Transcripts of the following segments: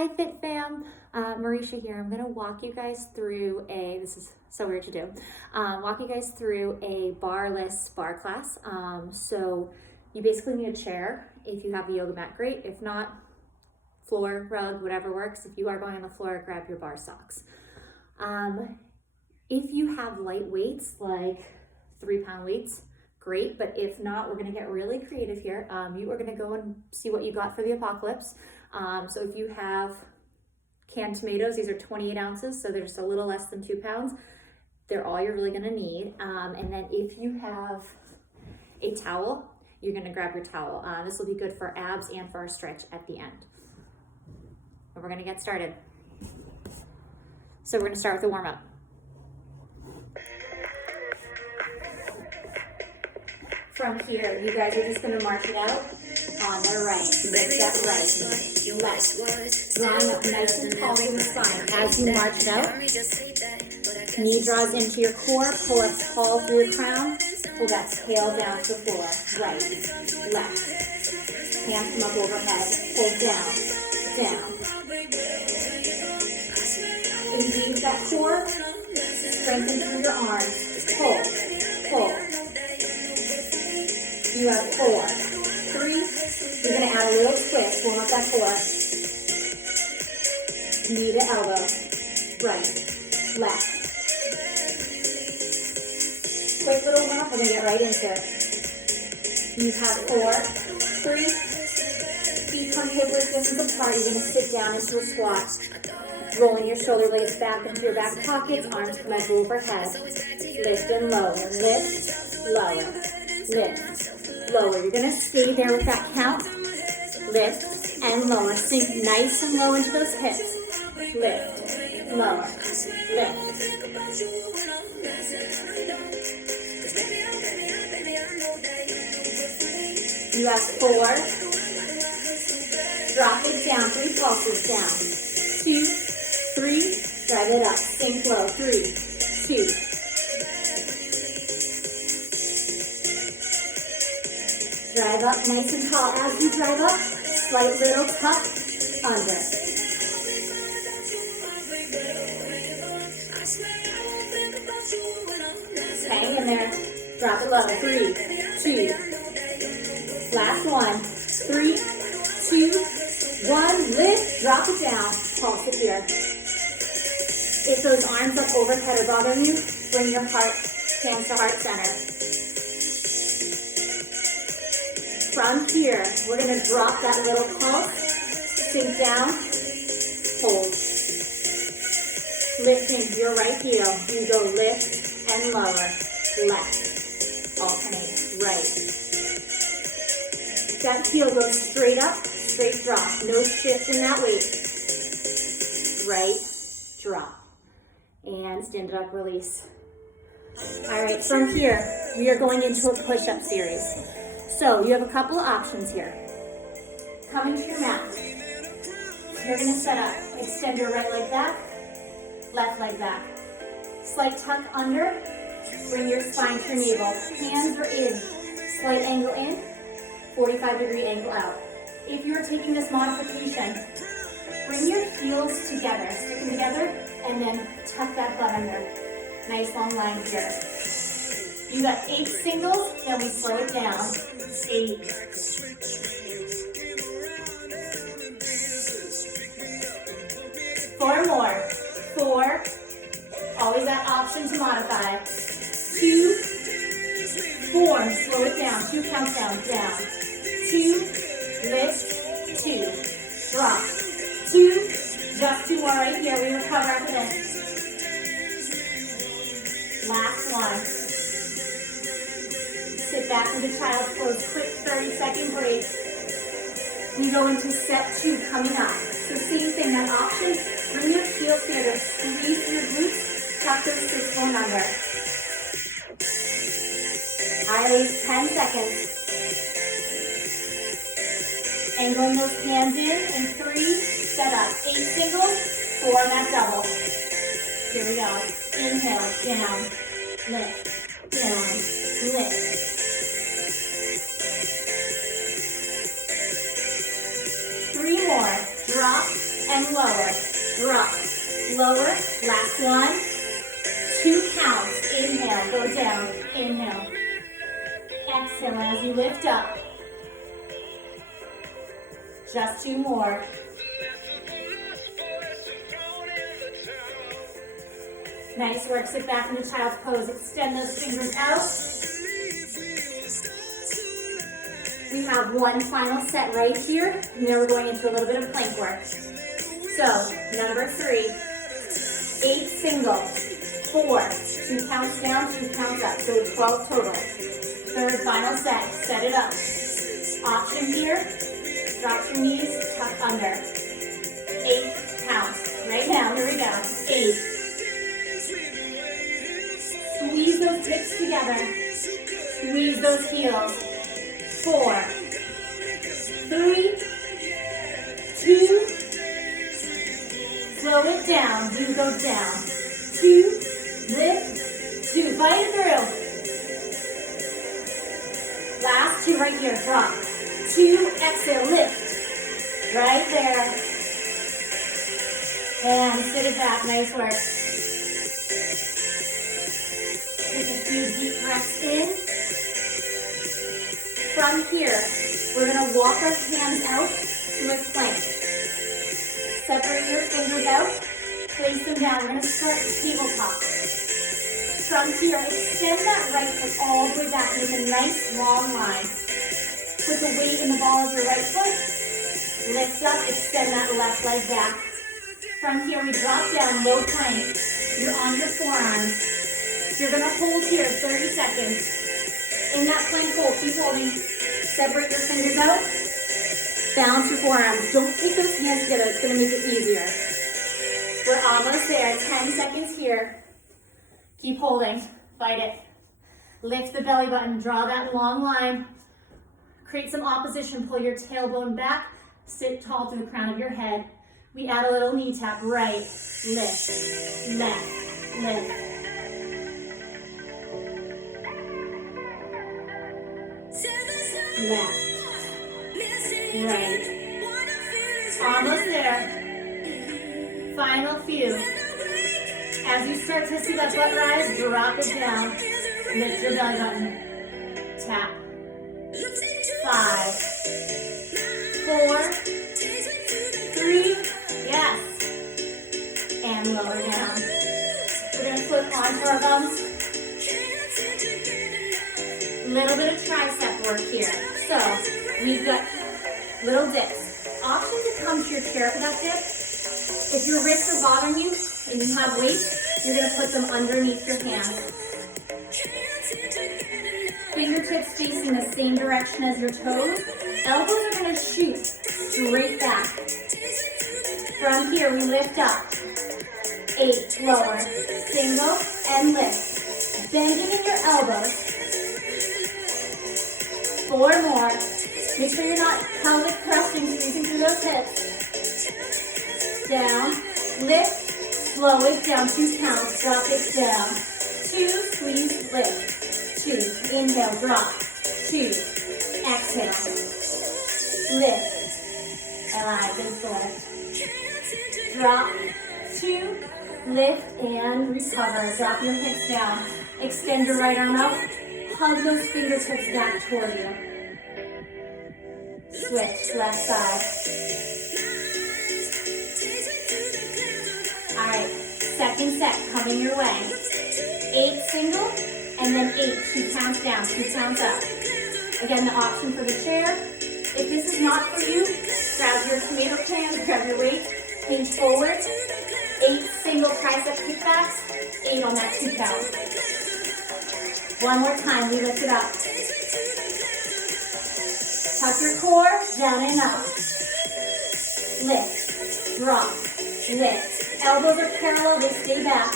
Hi Fit Fam, Marisha here. I'm gonna walk you guys through this is so weird to do, walk you guys through a barre-less bar class. So you basically need a chair. If you have a yoga mat, great. If not, floor, rug, whatever works. If you are going on the floor, grab your bar socks. If you have light weights, like 3-pound weights, great. But if not, we're gonna get really creative here. You are gonna go and see what you got for the apocalypse. So if you have canned tomatoes, these are 28 ounces, so they're just a little less than 2 pounds. They're all you're really gonna need. And then if you have a towel, you're gonna grab your towel. This will be good for abs and for our stretch at the end. And we're gonna get started. So we're gonna start with a warm up. From here, you guys are just gonna march it out on the right. Lift that right, left. Drawing up nice and tall through the spine. As you march it out, knee draws into your core, pull up tall through your crown, pull that tail down to the floor. Right, left. Hands come up overhead, pull down, down. Engage that core, strengthen through your arms, pull, pull. You have 4, 3, you're going to add a little twist, warm up that core. Knee to elbow, right, left. Quick little warm up, we're going to get right into it. You have 4, 3, feet come hip width distance apart, you're going to sit down into a squat. Rolling your shoulder blades back into your back pockets, arms come up overhead. Lift and lower, lift, lower, lift, lower. You're gonna stay there with that count. Lift and lower. Sink nice and low into those hips. Lift, lower, lift. You have 4. Drop it down, 3 pulses down. 2, 3, drive it up, sink low, 3, 2. Drive up nice and tall. As you drive up, slight little tuck under. Hang in there, drop it low, 3, 2. Last one, 3, 2, 1, lift, drop it down, pulse it here. If those arms up overhead are bothering you, bring your hands to heart center. From here, we're gonna drop that little pulse, sink down, hold. Lifting your right heel, you go lift and lower, left, alternate, right. That heel goes straight up, straight drop, no shift in that weight. Right, drop, and stand it up, release. All right, from here, we are going into a push-up series. So you have a couple of options here. Coming to your mat, you're gonna set up, extend your right leg back, left leg back. Slight tuck under, bring your spine to your navel. Hands are in, slight angle in, 45-degree angle out. If you're taking this modification, bring your heels together, stick them together, and then tuck that butt under. Nice long line here. You got 8 singles, then we slow it down. 8. 4 more. 4. Always that option to modify. 2, 4. Slow it down. 2 counts down. Down. 2. Lift. 2. Drop. 2. Just 2 more right here. We recover after this. Last one. Sit back into child's pose. Quick 30-second break. We go into set 2 coming up. So same thing, that option. Bring your heels together. Squeeze your glutes. Tuck those hips going under. All right, 10 seconds. Angling those hands in 3, set up. 8 singles, 4 on that double. Here we go. Inhale, down, lift, down, lift. Drop and lower. Drop. Lower. Last one. 2 counts. Inhale. Go down. Inhale. Exhale as you lift up. Just 2 more. Nice work. Sit back into child's pose. Extend those fingers out. We have one final set right here, and then we're going into a little bit of plank work. So, number 3, 8 single, 4, 2 counts down, 2 counts up, so 12 total. Third final set, set it up. Option here, drop your knees, tuck under. 8 counts. Right now, here we go. 8. Squeeze those hips together. Squeeze those heels. 4, 3, 2, slow it down, you go down. 2, lift, 2, fight it through. Last 2 right here, drop. 2, exhale, lift. Right there. And sit it back, nice work. Take a few deep breaths in. From here, we're going to walk our hands out to a plank. Separate your fingers out, place them down. We're going to start tabletop. From here, extend that right foot all the way back. Make a nice long line. Put the weight in the ball of your right foot. Lift up, extend that left leg back. From here, we drop down, low plank. You're on your forearms. You're going to hold here 30 seconds. In that plank hold, keep holding. Separate your fingers out. Balance your forearms. Don't take those hands together. It's going to make it easier. We're almost there. 10 seconds here. Keep holding. Fight it. Lift the belly button. Draw that long line. Create some opposition. Pull your tailbone back. Sit tall to the crown of your head. We add a little knee tap. Right. Lift. Left. Lift. Left, right, almost there, final few. As you start to see that butt rise, drop it down, lift your belly button, tap. 5, 4, 3, yes, and lower down. We're going to put onto our bums. Little bit of tricep work here. So we've got little dips. Option to come to your chair for that dip. If your wrists are bothering you and you have weights, you're going to put them underneath your hands. Fingertips facing the same direction as your toes. Elbows are going to shoot straight back. From here, we lift up. 8, lower, single, and lift. Bending in your elbows. 4 more. Make sure you're not pelvic thrusting, squeezing through those hips. Down, lift, slow it down, 2 counts, drop it down. 2, squeeze, lift. 2, inhale, drop. 2, exhale, lift. Good lift. Drop, 2, lift, and recover. Drop your hips down. Extend your right arm out. Hug those fingertips back toward you. Switch, left side. All right, second set coming your way. 8 single, and then 8, 2 counts down, 2 counts up. Again, the option for the chair. If this is not for you, grab your tomato can, grab your weight, hinge forward. 8 single tricep kickbacks, 8 on that 2 count. One more time, we lift it up. Tuck your core, down and up. Lift, drop, lift. Elbows are parallel, they stay back.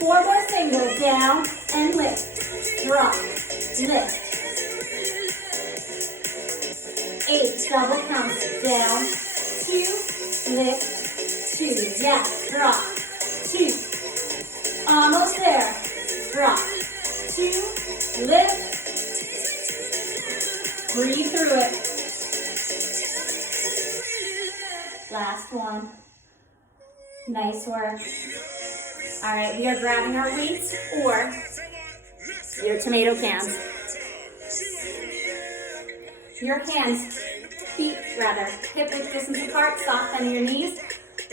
4 more singles, down and lift. Drop, lift. 8 double counts, down, 2, lift, 2. Yes, drop, 2. Almost there. Drop, 2, lift. Breathe through it. Last one. Nice work. All right, we are grabbing our weights or your tomato cans. Your hands, feet rather, hip width distance apart, soft bend in your knees.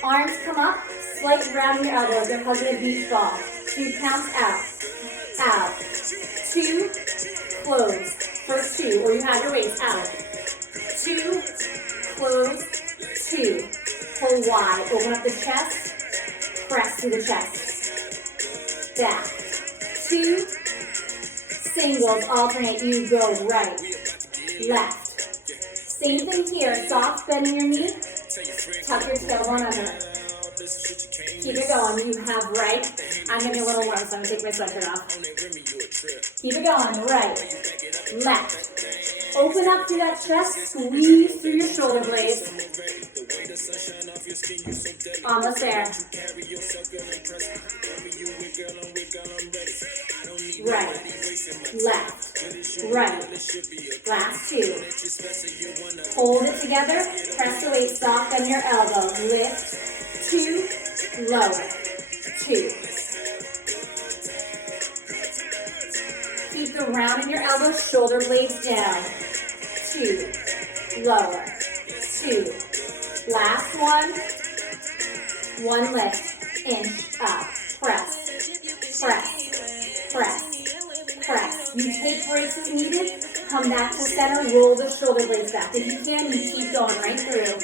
Arms come up, slight round your elbows. You're hugging a beach ball. 2 counts out. Out. 2, close. First 2, or you have your weights out. 2, close, 2. Pull wide. Open up the chest. Press through the chest. Back. 2. Singles. Alternate. You go right, left. Same thing here. Soft bend in your knee. Tuck your tailbone under. Keep it going. You have right. I'm getting a little warm, so I'm going to take my sweatshirt off. Keep it going. Right, left. Open up through that chest. Squeeze through your shoulder blades. Almost there. Right, left, right. Last 2. Hold it together. Press the weight soft on your elbow. Lift. 2, lower. 2. Keep the round in your elbows, shoulder blades down. 2, lower. 2. Last one. 1 lift. Inch up. Press. Press. Press. Press. You take breaks as needed. Come back to the center. Roll the shoulder blades back. If you can, you keep going right through.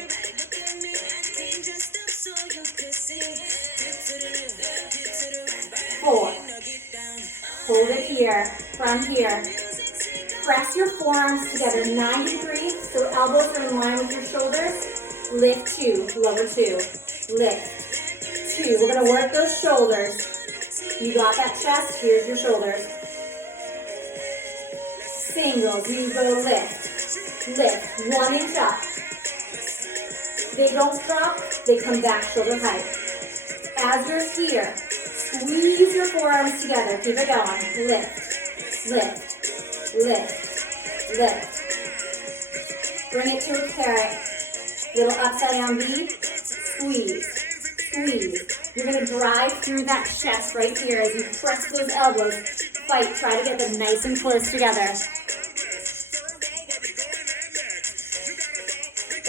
4. Hold it here. From here. Press your forearms together 90 degrees so elbows are in line with your shoulders. Lift 2. Lower 2. Lift 2. We're going to work those shoulders. You got that chest. Here's your shoulders. Singles, you go lift, lift, 1 inch up. They don't drop, they come back shoulder height. As you're here, squeeze your forearms together, keep it going, lift, lift, lift, lift. Bring it to a carrot, little upside down V, squeeze, squeeze. You're going to drive through that chest right here as you press those elbows. Fight, try to get them nice and close together.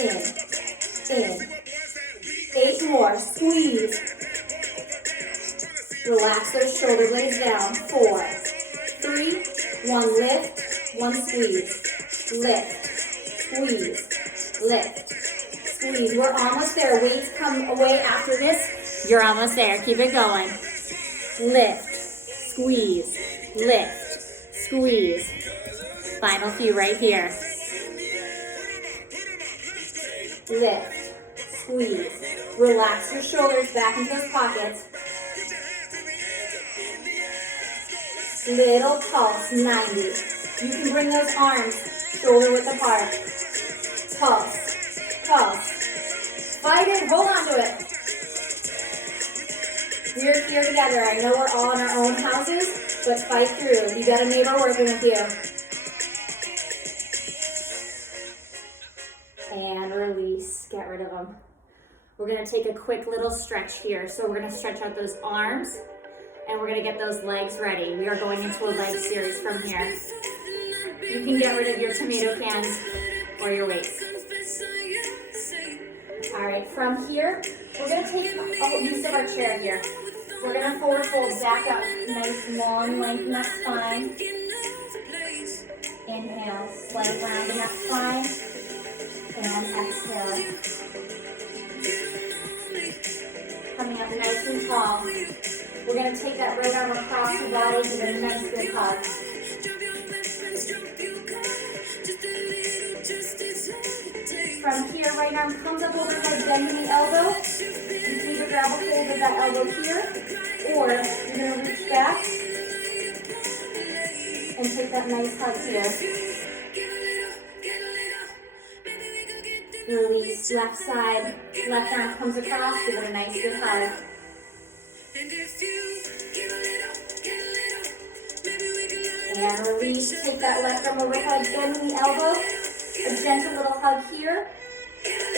In. 8 more, squeeze. Relax those shoulder blades down. 4, 3, 1 lift, 1 squeeze. Lift, squeeze, lift, squeeze. We're almost there. Weights come away after this. You're almost there. Keep it going. Lift, squeeze, lift, squeeze. Final few right here. Lift, squeeze. Relax your shoulders back into those pockets. Little pulse, 90. You can bring those arms shoulder width apart. Pulse, pulse. Fight it, hold on to it. We're here together. I know we're all in our own houses, but fight through. You got a neighbor working with you. And release, get rid of them. We're gonna take a quick little stretch here. So we're gonna stretch out those arms and we're gonna get those legs ready. We are going into a leg series from here. You can get rid of your tomato cans or your weights. All right, from here, we're gonna take use of our chair here. We're gonna forward fold back up, nice long lengthen that spine. Inhale, slight round in that spine. And exhale. Coming up nice and tall. We're going to take that right arm across the body, give it a nice good hug. From here, right arm comes up overhead, bending the elbow. You can either grab a hold of that elbow here, or you're going to reach back and take that nice hug here. Release, left side, left arm comes across, give it a nice good hug. And release, take that left arm overhead, bending the elbow, a gentle little hug here.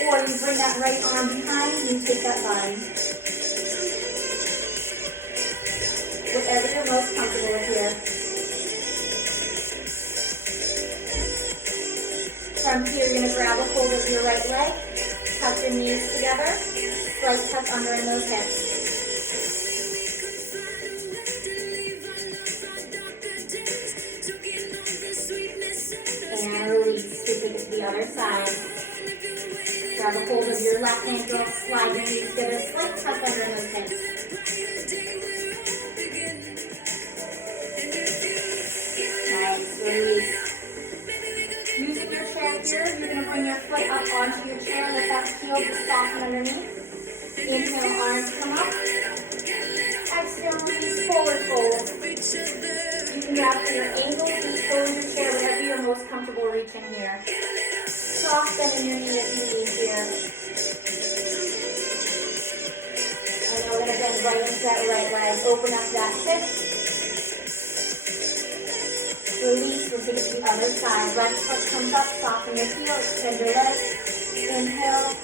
Or you bring that right arm behind and you take that bind. Whatever you're most comfortable with here. From here, you're going to grab a hold of your right leg, tuck your knees together, slight tuck under in those hips. And release to take it to the other side. Grab a hold of your left ankle, slide your knees together, slight tuck under in those hips. Nice, release. Using your chair here, you're going to bring your foot up onto your chair, let that heel just soften underneath. Inhale, arms come up. Exhale, release, forward fold. You can grab for your ankles and toes your chair, whatever you're most comfortable reaching here. Soft bending your knee if you need here. And then we're going to bend right into that right leg. Open up that hip. Release, we'll take it to the other side. Right foot comes up, soften your heel, extend your legs. Inhale.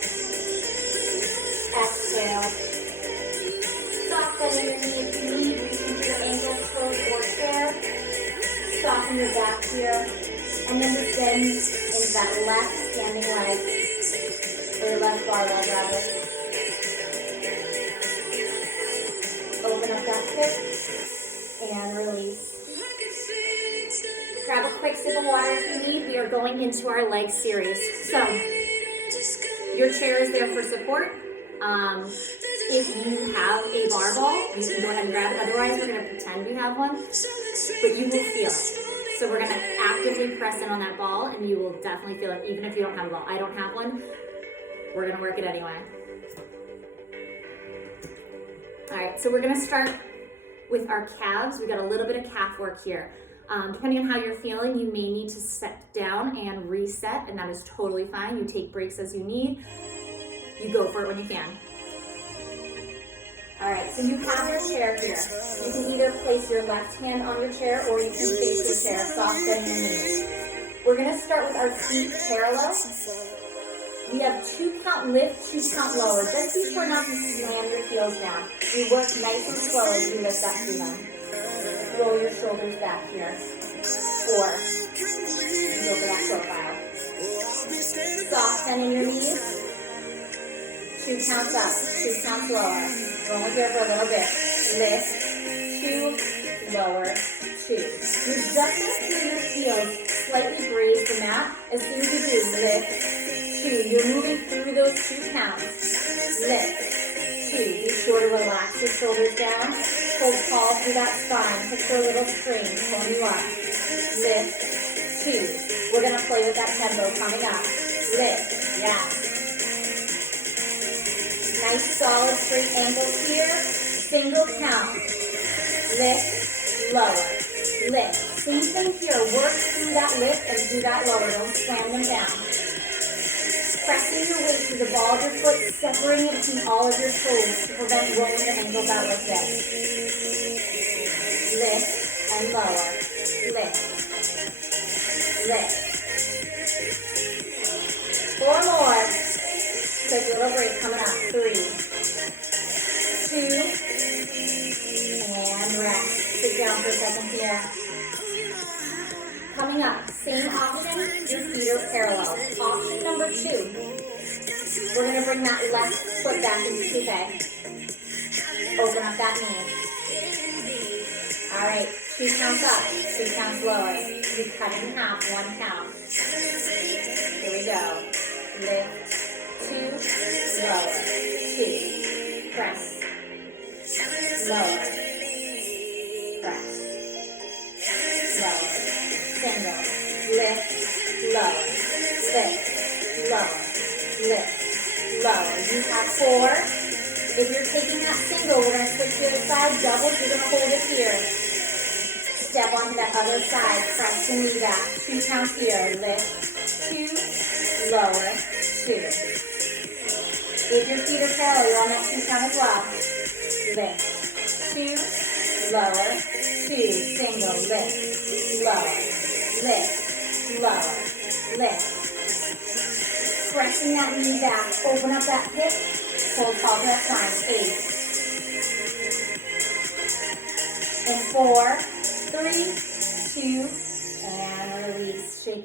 Exhale. Soft bending your knee if you need. Reach into your ankles, toes, or chair. Soften your back here. And then just bend into that left standing leg. Or your left bar leg, rather. Open up that hip. And release. Grab a quick sip of water if you need. We are going into our leg series. So, your chair is there for support. If you have a barbell, you can go ahead and grab it. Otherwise, we're going to pretend we have one, but you will feel it. So we're going to actively press in on that ball, and you will definitely feel it, even if you don't have a ball. I don't have one. We're going to work it anyway. All right, so we're going to start with our calves. We got a little bit of calf work here. Depending on how you're feeling, you may need to sit down and reset, and that is totally fine. You take breaks as you need. You go for it when you can. All right, so you have your chair here. You can either place your left hand on your chair or you can face your chair, soft bending your knees. We're going to start with our feet parallel. We have 2 count lift, 2 count lower. Just be sure not to slam your heels down. We work nice and slow as you lift that feet up. Roll your shoulders back here. 4. Go for that profile. Soft bending your knees. 2 counts up, 2 counts lower. Roll here for a little bit. Lift, 2, lower, 2. You're just going to feel your heels slightly graze the mat. As soon as you do, lift, 2. You're moving through those 2 counts. Lift, 2. Be sure to relax your shoulders down. Hold tall through that spine. Picture a little string pulling you up. Lift, 2. We're going to play with that tempo coming up. Lift, yeah. Nice solid straight ankles here. Single count. Lift, lower, lift. Same thing here. Work through that lift and through that lower. Don't slam them down. Pressing your weight through the ball of your foot, separating it between all of your toes to prevent rolling the ankles out like this. Lift and lower. Lift. Lift. 4 more. Take a little break coming up. 3, 2, and rest. Sit down for a second here. Coming up, same option, your feet are parallel. Option number 2, we're going to bring that left foot back into toupee. Open up that knee. All right, 2 counts up, 2 counts lower. You cut it in half, 1 count. Here we go. Lift. 2, lower, 2, press, lower, press, lower, single, lift, lower, lift, lower, lift, lower. You have 4. If you're taking that single, we're going to switch to the side, double, you're going to hold it here. Step onto that other side, press the knee back, 2 counts here, lift, 2, lower, 2. If your feet are parallel, you're on that 2 count as well. Lift, 2, lower, 2, single, lift, lower, lift, lower, lift. pressing that knee back. Open up that hip. Full top that time. 8. In 4, 3, 2, and release. Shake it.